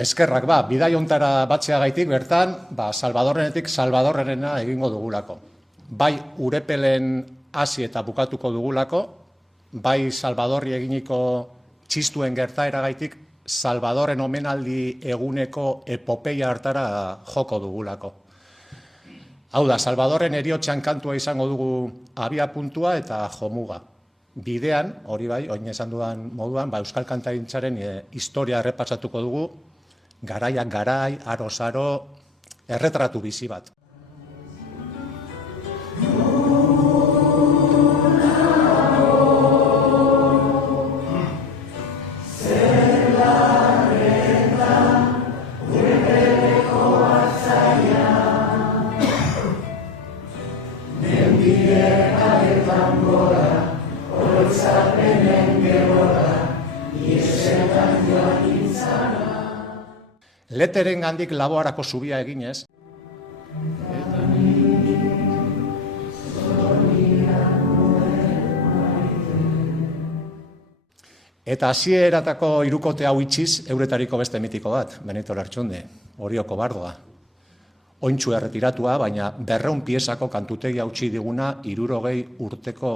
Eskerrak bidai hontara batzeagaitik bertan, Salvadorrenetik Salvadorrerena egingo dugulako. Bai Urepelen hasi eta bukatuko dugulako, bai Salvadorri eginiko txistuen gertaeragaitik Salvadorren omenaldi eguneko epopeia hartara joko dugulako. Hau da, Salvadorren heriotxan kantua izango dugu abia puntua eta jomuga. Bidean, hori bai, oin esan dudan moduan, Euskal Kantagintzaren historia errepasatuko dugu, garaiak garai, aroz aro, erretratu bizi bat. Leteren gandik Laboarako zubia eginez, eta hasieratako hirukote hau itxiz, euretariko beste mitiko bat, Benito Lertxunde, Orioko bardoa. Ointxu erretiratua, baina 200 piezako kantutegi hautsi diguna 60 urteko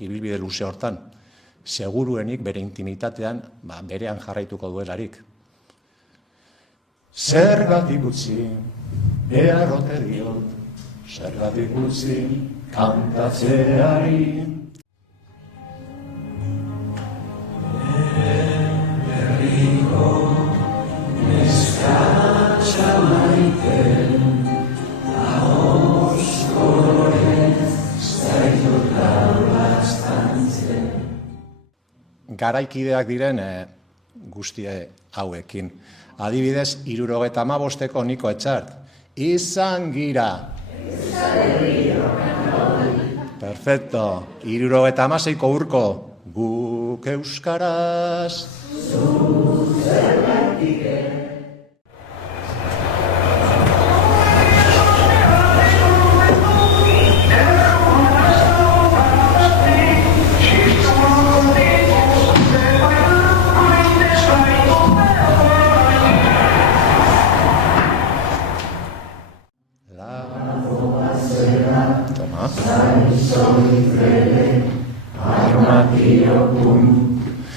ibilbide luze hortan. Seguruenik bere intimitatean, berean jarraituko duelarik. Zergatik utzi, beharrote diot, zergatik utzi, kantatzeari. Herriko neskatxa maiten, ahos kolorez, zaitut laulaztantzen. Garaikideak diren guztie hauekin. Adibidez, 75ko Niko Etxart. Izan gira. Perfecto. 76ko Urko. Guk euskaraz. Zu zergatik.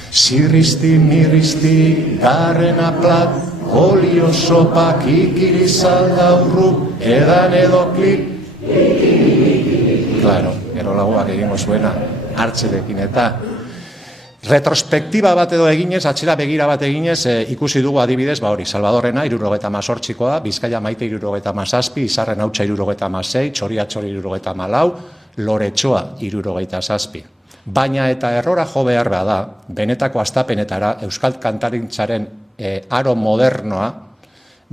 Zirrizti, mirrizti, garrena plat, olio sopak, ikirizalda urru, edan edo klik. Claro, gero lagoak egingo zuena, hartzerekin eta retrospektiba bat edo eginez, atxera begira bat eginez, ikusi dugu adibidez, hori, Salvadorrena 78koa, Bizkaia Maite 77, Izarren Hautsa 76, Txoria Txori 74, Loretxoa 77. Baina eta errora jo behar da, benetako astapenetara, Euskal Kantagintzaren aro modernoa,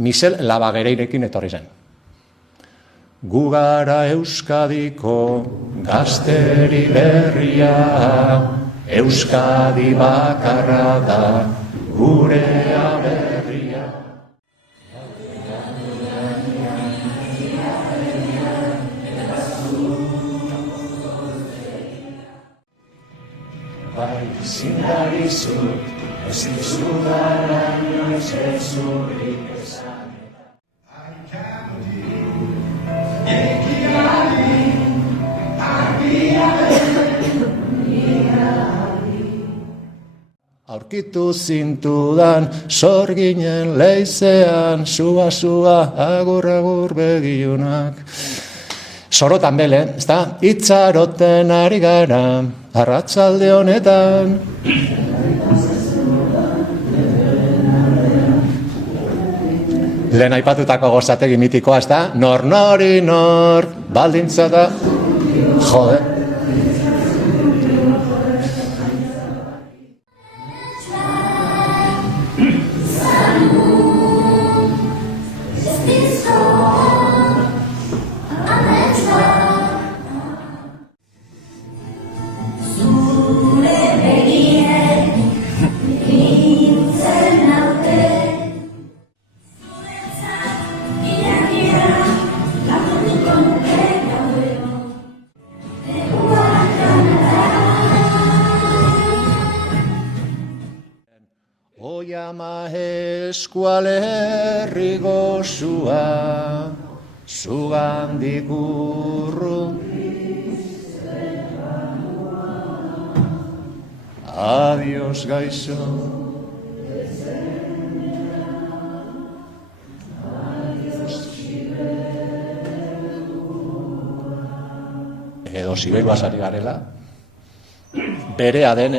Misel Labagereirekin etorri zen. Gu gara Euskadiko gazteri berria, Euskadi bakarra da, gurea berria. Bai, zindarizut, ez dizudara inoiz ezurik esan. Aurkitu zintudan, sorginen leizean, sua, agur begionak. Sorotan bele, ezta? Itxaroten ari gara, arratsalde honetan. Lehen aipatutako gozategi mitikoa, ezta? Nor, baldintza da, jode. Oiama eskualerri gozua, zugandik urrun. Adios gaixo. Edo Siberuaz ari garela, berea den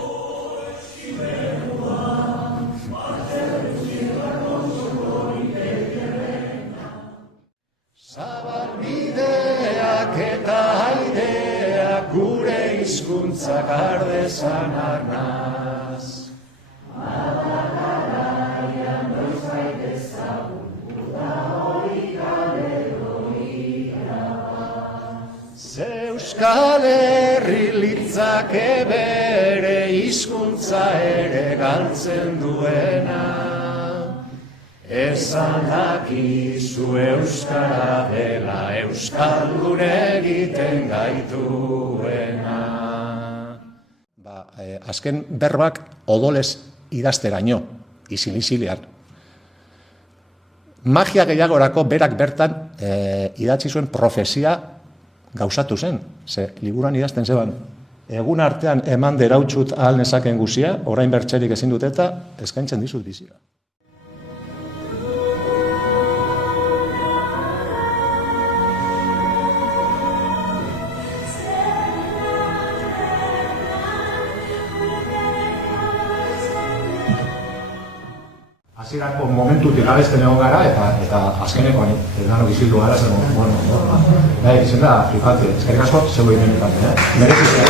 Zabalbideak eta aideak gure hizkuntzak ardezan arnaz. Euskal Herri litzake bere hizkuntza ere galtzen duena, esan dakizu euskara dela euskaldun egiten gaituena. Azken berbak odolez idazteraino, izil-izilian. Magia gehiagorako berak bertan idatzi zuen profezia gauzatu zen, ze liburuan idazten zeban. Egun artean eman derautxut ahal nezaken guzia, orain bertxerik ezin dut eta eskaintzen dizut bizia. Hasierako momentutik abesten egon gara eta azkenekoan denok isildu gara zen, bueno, izan da, flipante, eskerrik asko, zeu egin menetan, merezi zuen.